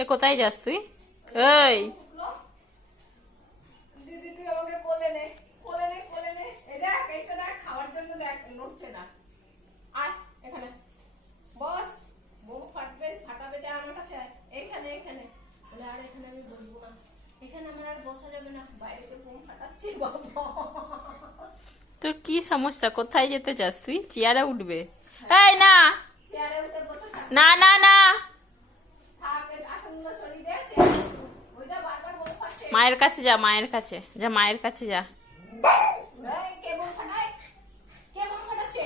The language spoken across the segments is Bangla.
এ কোথায় যাস তুই? এই দিদি তুই আমাকে কোলে নে, কোলে নে, কোলে নে। এই দেখ, এইটা দেখ, খাওয়ার জন্য দেখ, নড়ছে না। আয় এখানে বস। বউ ফাটবে, ফাটাবে যা আমার কাছে আয়। এইখানে এইখানে বলে, আর এখানে আমি বলবো না, এখানে আমার আর বসা যাবে না, বাইরে তো বউ ফাটাচ্ছি বাবা। তোর কি সমস্যা? কোথায় যেতে চাস তুই? চেয়ারে উঠবে? এই না চেয়ারে উঠে বসে থাক, না না না, থাক, এই আসনগুলো সরিয়ে দে, চেয়ারে উঠু। ওইটা বারবার বউ ফাটছে। মায়ের কাছে যা, মায়ের কাছে যা, মায়ের কাছে যা। এই, কে বউ ফাটায়? কে বউ ফাটাচ্ছে?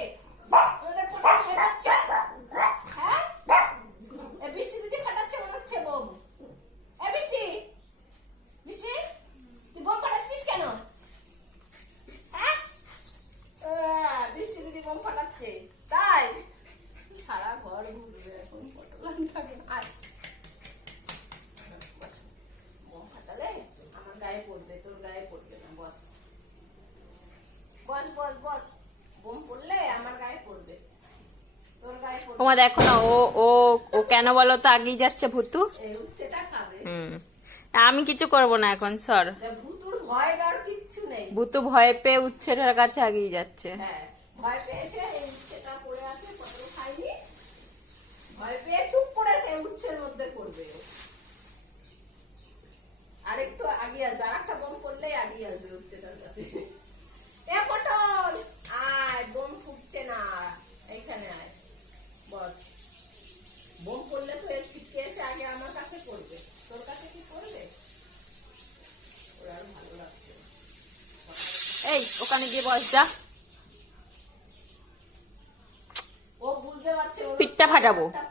আমাদের কোথায় ফাটাচ্ছে? হ্যাঁ? এ বৃষ্টি দিদি ফাটাচ্ছে মনে হচ্ছে বোম। এ বৃষ্টি, বৃষ্টি, তুই বোম ফাটাচ্ছিস কেন? হ্যাঁ? বৃষ্টি দিদি বোম ফাটাচ্ছে, তাই? সারা ঘর ঘুরবে এখন, পটল আনতে হবে। আয়, বস। বোম ফাটালে আমার গায়ে পড়বে, তোর গায়ে পড়বে না, বস। বস বস বস। বোম পড়লে আমার গায়ে পড়বে, তোর গায়ে পড়বে। তোমার দেখো না, ও ও ও কেন বলো তো আগেই যাচ্ছে ভুতু। এই উচ্ছেটা খাবে। আমি কিছু করব না এখন, সর। ভুতুর ভয় ডর কিচ্ছু নেই। ভুতু ভয় পেয়ে উচ্ছেটার কাছে আগেই যাচ্ছে। হ্যাঁ, ভয় পেয়েছে, এই উচ্ছেটা পড়ে আছে, পটল খাইনি, ভয় পেয়ে টুক করে সেই উচ্ছের মধ্যে পড়বে। আরেকটু আগিয়ে আসবে, আর একটা বোম পড়লেই আগিয়ে আসবে উচ্ছেটার কাছে। এ পটল, আয়, বোম ফুটছে না, এইখানে আয়, বস। বোম পড়লে তো এর ছিটকে এসে আগে আমার কাছে পড়বে, তোর কাছে কি পড়বে? ওর আর ভালো লাগছে না। এই ওখানে গিয়ে বস যা, ও বুঝতে পারছে ওর পিঠটা ফাটাবো। একটা